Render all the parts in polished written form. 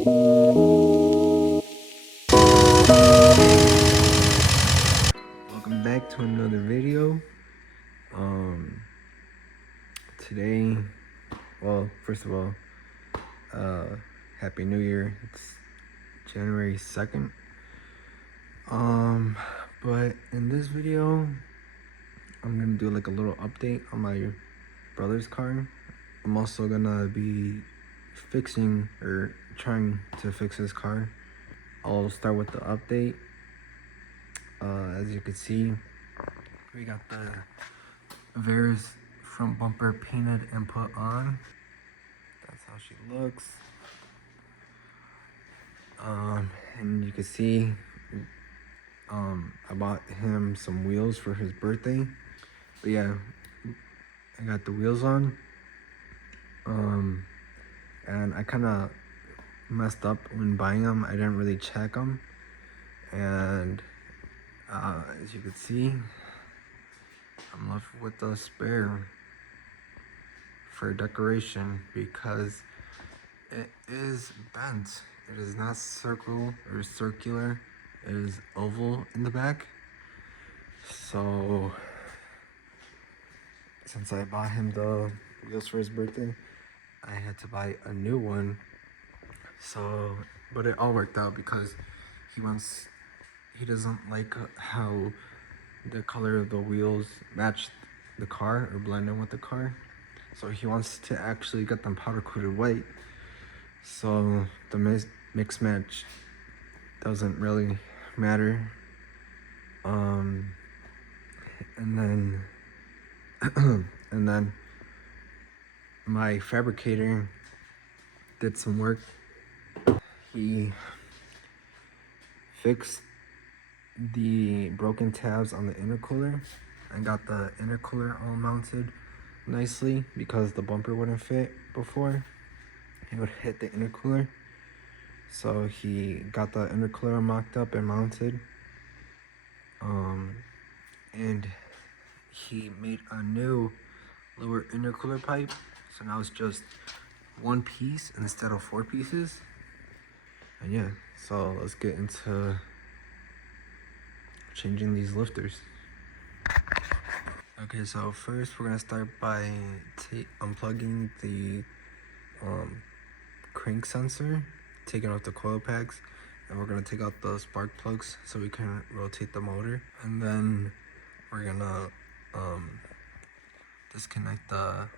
Welcome back to another video. Today, well, first of all, Happy New Year. It's January 2nd. But in this video, I'm gonna do like a little update on my brother's car. I'm also gonna be fixing or trying to fix his car. I'll start with the update. As you can see, we got the Vera's front bumper painted and put on. That's how she looks. And you can see I bought him some wheels for his birthday. But yeah, I got the wheels on. And I kind of messed up when buying them. I didn't really check them. And as you can see, I'm left with a spare for decoration because it is bent. It is not circle or circular. It is oval in the back. So since I bought him the wheels for his birthday, I had to buy a new one. So, but it all worked out because he doesn't like how the color of the wheels match the car or blend in with the car. So he wants to actually get them powder coated white. So the mix match doesn't really matter. And then and then my fabricator did some work. He fixed the broken tabs on the intercooler and got the intercooler all mounted nicely because the bumper wouldn't fit before. It would hit the intercooler. So he got the intercooler mocked up and mounted. And he made a new lower intercooler pipe. So now it's just one piece instead of 4 pieces. And yeah, so let's get into changing these lifters. Okay, so first we're gonna start by unplugging the crank sensor, taking off the coil packs, and we're gonna take out the spark plugs so we can rotate the motor. And then we're gonna disconnect the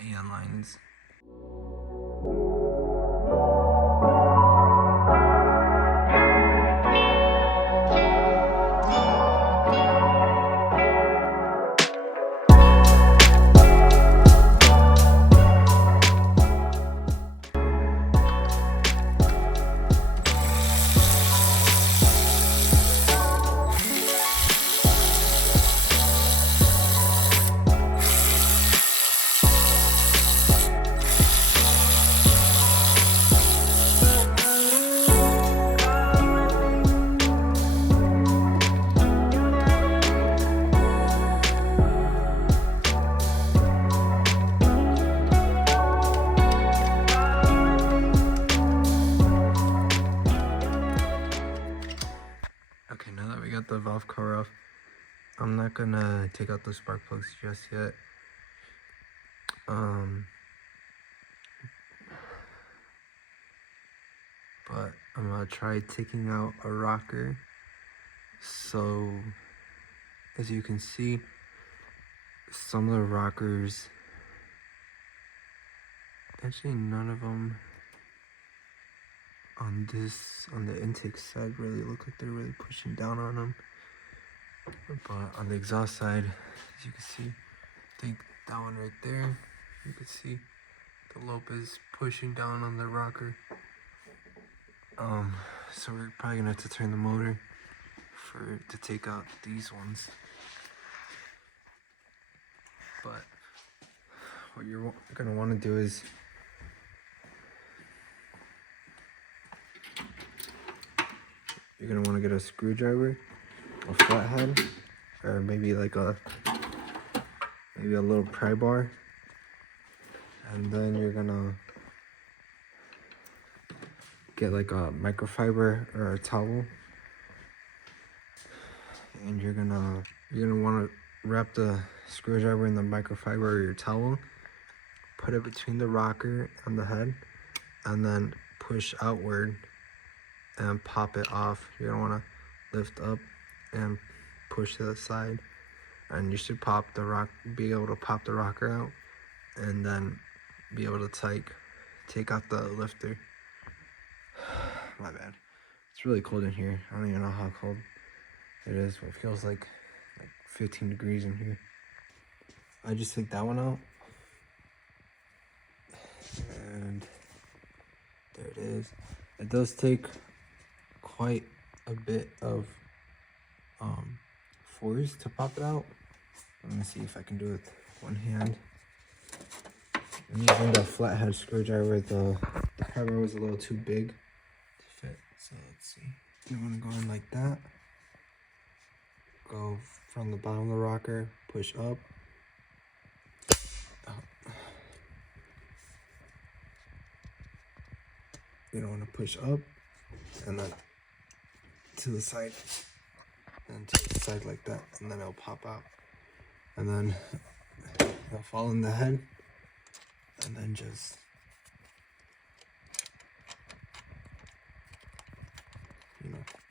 AN lines. Okay, now that we got the valve cover off, I'm not gonna take out the spark plugs just yet. But I'm gonna try taking out a rocker. So as you can see, some of the rockers, actually none of them on the intake side really look like they're really pushing down on them. But on the exhaust side, as you can see, I think that one right there, you can see the lobe is pushing down on the rocker. So we're probably gonna have to turn the motor to take out these ones. But what you're gonna want to do is you're gonna want to get a screwdriver, a flathead, or maybe like a little pry bar, and then you're gonna get like a microfiber or a towel, and you're gonna want to wrap the screwdriver in the microfiber or your towel, put it between the rocker and the head, and then push outward and pop it off. You're gonna want to lift up and push to the side, and you should be able to pop the rocker out, and then be able to take out the lifter. My bad. It's really cold in here. I don't even know how cold it is, but it feels like 15 degrees in here. I just took that one out, and there it is. It does take quite a bit of force to pop it out. Let me see if I can do it with one hand. I'm using the flathead screwdriver. The hammer was a little too big to fit, so let's see. You want to go in like that. Go from the bottom of the rocker, push up. You don't want to push up, and then to the side, and to the side like that, and then it'll pop out. And then it'll fall in the head, and then just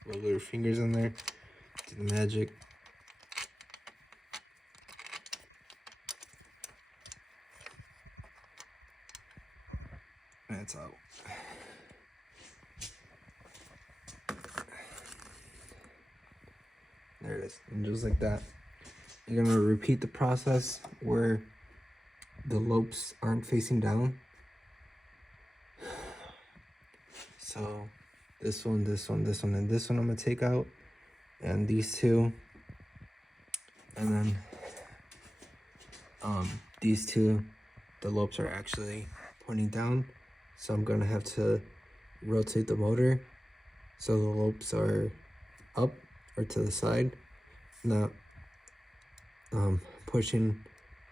roll your fingers in there, do the magic. And it's out. There it is. And just like that, you're gonna repeat the process where the lopes aren't facing down. So this one, and this one I'm gonna take out, and these two, and then these two, the lopes are actually pointing down, so I'm gonna have to rotate the motor so the lopes are up or to the side, not pushing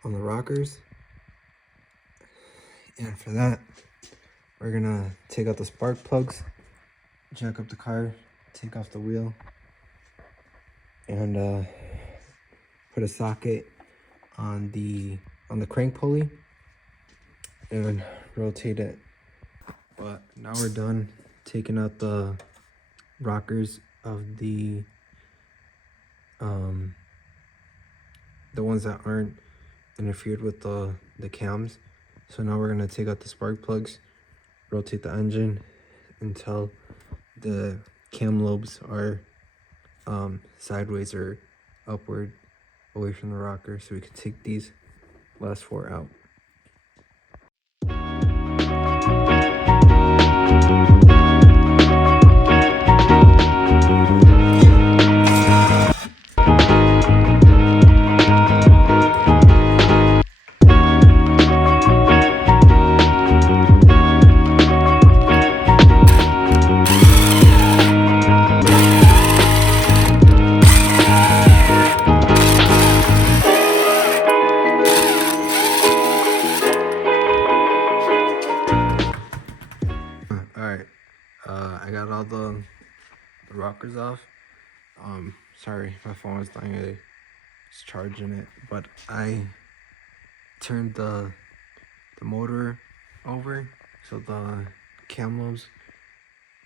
on the rockers. And for that, we're gonna take out the spark plugs, jack up the car, take off the wheel, and put a socket on the crank pulley and rotate it. But now we're done taking out the rockers of the ones that aren't interfered with the cams. So now we're gonna take out the spark plugs, rotate the engine until the cam lobes are sideways or upward away from the rocker, so we can take these last four out. Alright, I got all the rockers off. Sorry, my phone was dying. I was charging it, but I turned the motor over so the cam lobes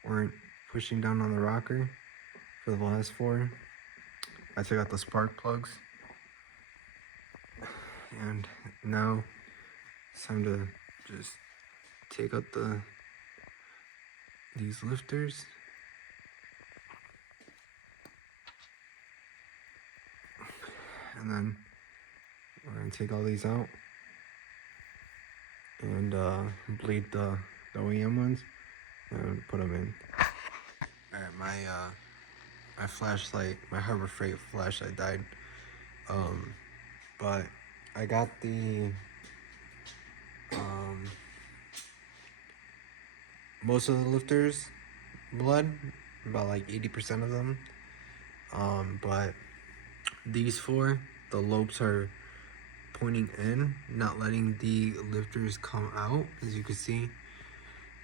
weren't pushing down on the rocker for the last four. I took out the spark plugs, and now it's time to just take out these lifters. And then we're gonna take all these out and bleed the OEM ones and put them in. Alright, my flashlight, my Harbor Freight flashlight died. But I got the most of the lifters blood, about like 80% of them. But these four, the lopes are pointing in, not letting the lifters come out, as you can see.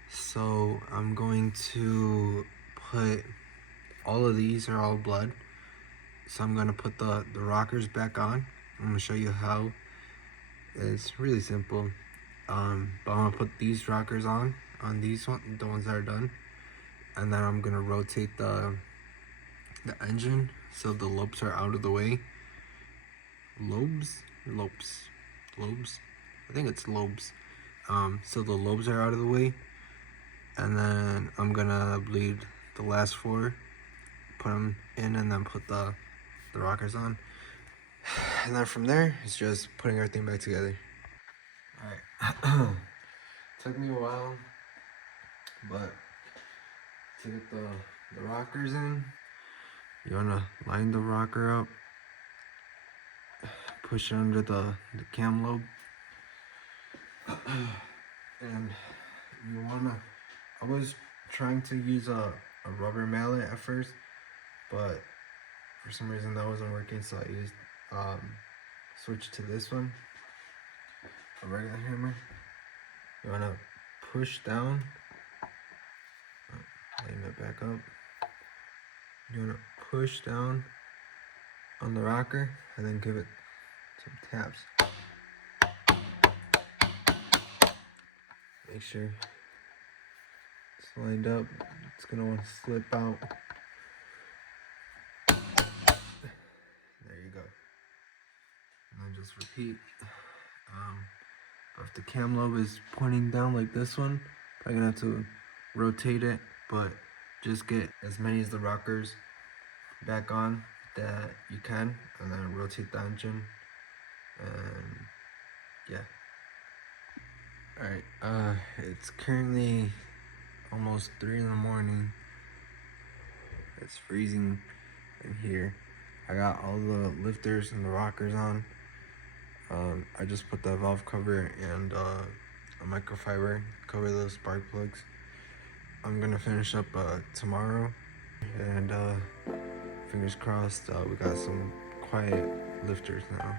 So I'm going to put, all of these are all blood. So I'm gonna put the rockers back on. I'm gonna show you how. It's really simple. But I'm gonna put these rockers on these the ones that are done, and then I'm gonna rotate the engine so the lobes are out of the way. Lobes. I think it's lobes. So the lobes are out of the way, and then I'm gonna bleed the last four, put them in, and then put the rockers on, and then from there it's just putting everything back together. All right. Took me a while, but to get the rockers in, you wanna line the rocker up, push it under the cam lobe, and you wanna, I was trying to use a rubber mallet at first, but for some reason that wasn't working, so I used switched to this one, a regular hammer. You wanna push down, lighten it back up. You wanna push down on the rocker and then give it some taps. Make sure it's lined up. It's gonna want to slip out. There you go. And then just repeat. But if the cam lobe is pointing down like this one, probably gonna have to rotate it, but just get as many as the rockers back on that you can, and then rotate the engine, and yeah. Alright, it's currently almost 3 in the morning. It's freezing in here. I got all the lifters and the rockers on. I just put the valve cover and a microfiber cover those spark plugs. I'm gonna finish up tomorrow, and fingers crossed we got some quiet lifters now.